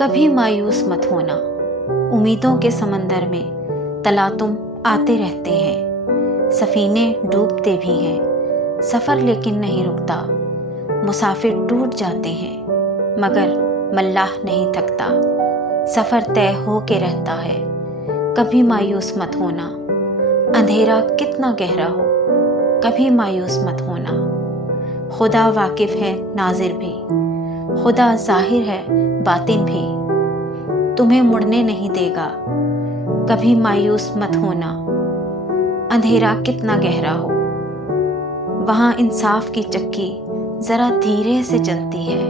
कभी मायूस मत होना। उम्मीदों के समंदर में तलातुम आते रहते हैं। सफीने डूबते भी हैं, सफ़र लेकिन नहीं रुकता। मुसाफिर टूट जाते हैं मगर मल्लाह नहीं थकता। सफ़र तय हो के रहता है, कभी मायूस मत होना। अंधेरा कितना गहरा हो, कभी मायूस मत होना। खुदा वाकिफ़ है नाज़िर भी, खुदा ज़ाहिर है बातिन भी। तुम्हें मुड़ने नहीं देगा, कभी मायूस मत होना। अंधेरा कितना गहरा हो, वहाँ इंसाफ की चक्की ज़रा धीरे से चलती है,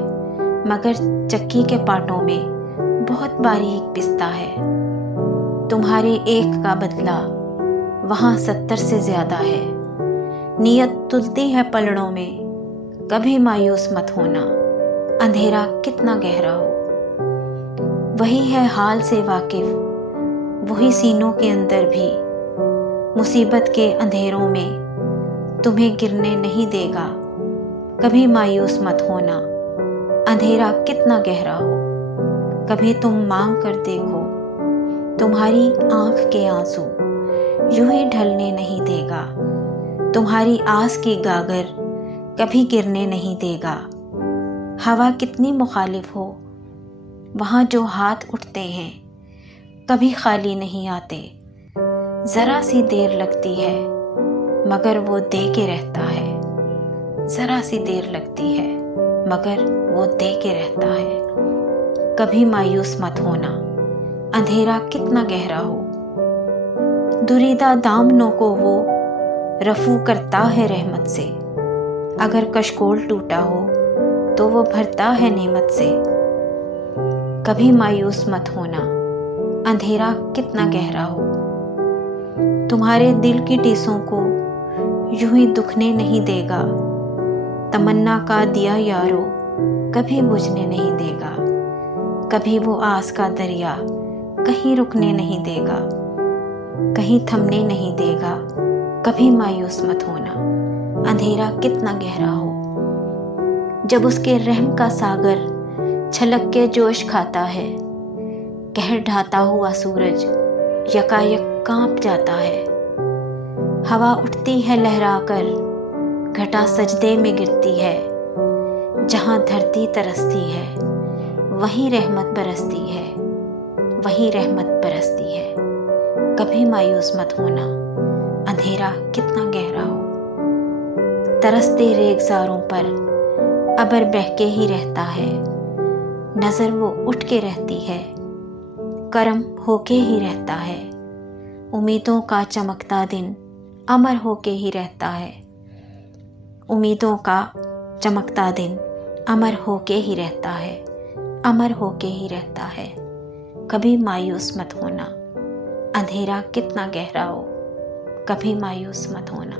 मगर चक्की के पाटों में बहुत बारीक पिसता है। तुम्हारे एक का बदला वहाँ 70 से ज़्यादा है। नीयत तुलती है पलड़ों में, कभी मायूस मत होना। अंधेरा कितना गहरा हो, वही है हाल से वाकिफ़, वही सीनों के अंदर भी। मुसीबत के अंधेरों में तुम्हें गिरने नहीं देगा, कभी मायूस मत होना। अंधेरा कितना गहरा हो, कभी तुम मांग कर देखो, तुम्हारी आँख के आंसू यूं ही ढलने नहीं देगा। तुम्हारी आस की गागर कभी गिरने नहीं देगा। हवा कितनी मुखालिफ हो, वहाँ जो हाथ उठते हैं कभी खाली नहीं आते। ज़रा सी देर लगती है मगर वो दे के रहता है। ज़रा सी देर लगती है मगर वो दे के रहता है। कभी मायूस मत होना। अंधेरा कितना गहरा हो, दुरीदा दामनों को वो रफू करता है रहमत से। अगर कशकोल टूटा हो तो वो भरता है नेमत से। कभी मायूस मत होना। अंधेरा कितना गहरा हो, तुम्हारे दिल की टीसों को यूं ही दुखने नहीं देगा। तमन्ना का दिया यारो कभी बुझने नहीं देगा। कभी वो आस का दरिया कहीं रुकने नहीं देगा, कहीं थमने नहीं देगा। कभी मायूस मत होना। अंधेरा कितना गहरा हो, जब उसके रहम का सागर छलक के जोश खाता है। कहर ढाता हुआ सूरज यकायक कांप जाता है। हवा उठती है लहराकर, घटा सजदे में गिरती है। जहाँ धरती तरसती है वहीं रहमत बरसती है, वहीं रहमत बरसती है। कभी मायूस मत होना। अंधेरा कितना गहरा हो, तरसते रेगजारों पर अबर बहके ही रहता है। नज़र वो उठ के रहती है, करम होके ही रहता है। उम्मीदों का चमकता दिन अमर होके ही रहता है। उम्मीदों का चमकता दिन अमर होके ही रहता है, अमर होके ही रहता है। कभी मायूस मत होना। अंधेरा कितना गहरा हो, कभी मायूस मत होना।